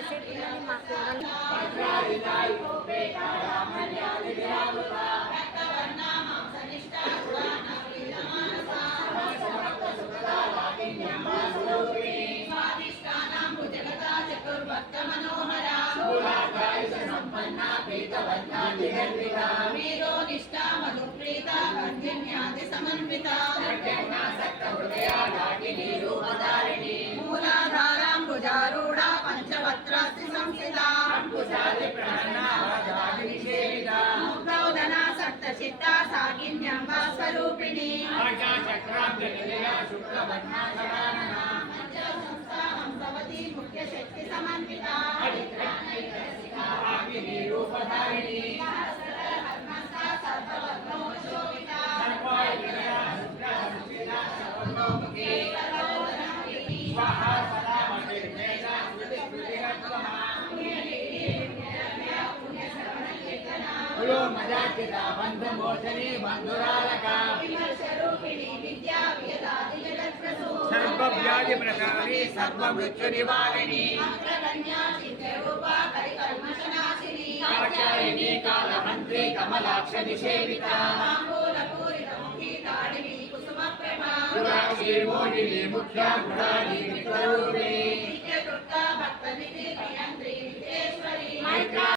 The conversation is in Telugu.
ఎంతసేపు ఉన్నది మా కూరలు స్వరూపిణి ముఖ్య శక్తి సమన్విత బంధమోచని బంధురాలక విమర్శరూపిణి విద్యా మజాకిత జగత్ప్రసూ సర్వవ్యాధి ప్రసారి సర్వమృత్యు ప్రసారి సర్వ మృత్యు నివారిణి కాచారిణి కాలమంత్రి కమలాక్ష నిషేవిత తాంబూలపూరితముఖీ ముఖ్య గుణాని విక్రరూపిణి భక్త